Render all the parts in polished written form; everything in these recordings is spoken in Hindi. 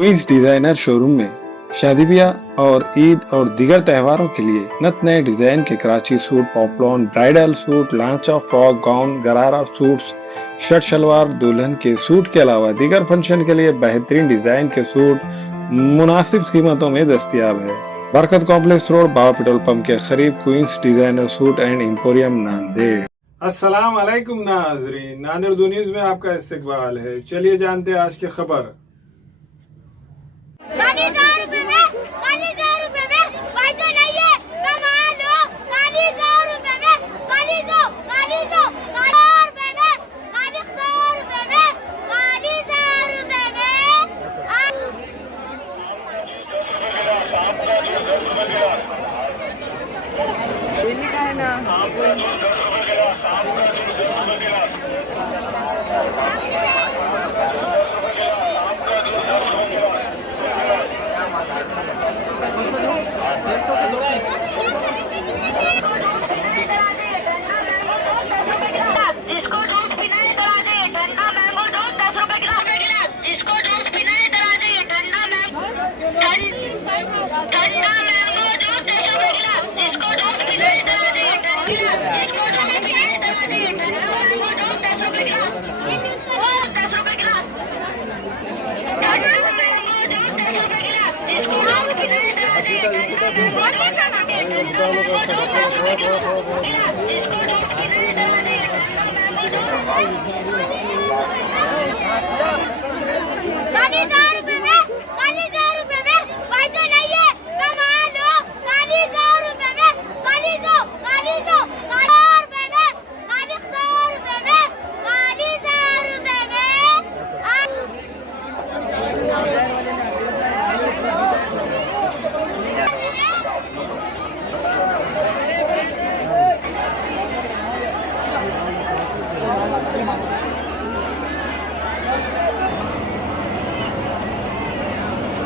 क्वींस डिजाइनर शोरूम में शादी ब्याह और ईद और दीगर त्योहारों के लिए नत नए डिजाइन के Karachi suit, poplin, bridal suit, लांचा, frock, gown, gharara suits, shirt shalwar, दुल्हन के सूट के अलावा दीगर फंक्शन के लिए बेहतरीन डिजाइन के सूट मुनासिब कीमतों में दस्तयाब है। Barkat complex road, Baba petrol pump के करीब Queen's designer suit and emporium, Nanded. अस्सलाम वालेकुम नाज़रीन, नांदेड़ दो न्यूज़ में आपका इस्तकबाल है। चलिए जानते हैं आज की खबर।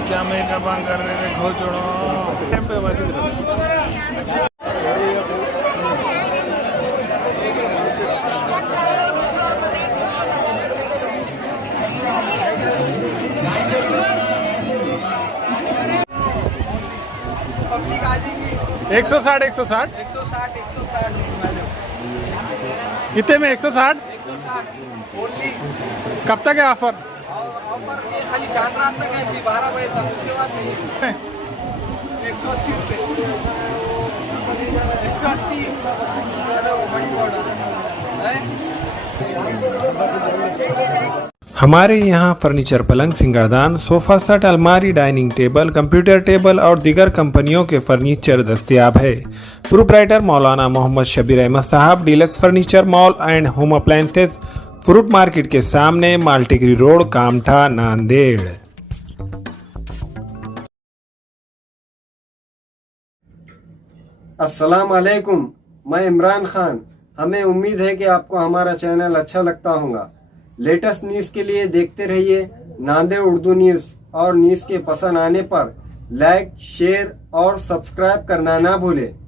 क्या मेकअप कर रहे थे खो छोड़ो पब्लिक आ जाएगी। 160 कितने में 160 ओनली। कब तक है ऑफर? ऑफर ये खाली 4 रात तक है, 12 बजे तक, उसके बाद नहीं। 180 रुपये, 180 बड़ी बॉर्डर है। हमारे यहाँ फर्नीचर, पलंग, सिंगारदान, सोफा सेट, अलमारी, डाइनिंग टेबल, कंप्यूटर टेबल और दीगर कंपनियों के फर्नीचर दस्तयाब है। प्रोप्राइटर मौलाना मोहम्मद शबीर अहमद साहब, deluxe furniture mall and home appliances, fruit market के सामने, माल्टिकरी रोड, कामठा, नांदेड़। अस्सलाम वालेकुम, मैं इमरान खान। हमें उम्मीद है कि आपको हमारा चैनल अच्छा लगता होगा। लेटेस्ट न्यूज़ के लिए देखते रहिए नांदेड़ उर्दू न्यूज़, और न्यूज़ के पसंद आने पर लाइक, शेयर और सब्सक्राइब करना ना भूलें।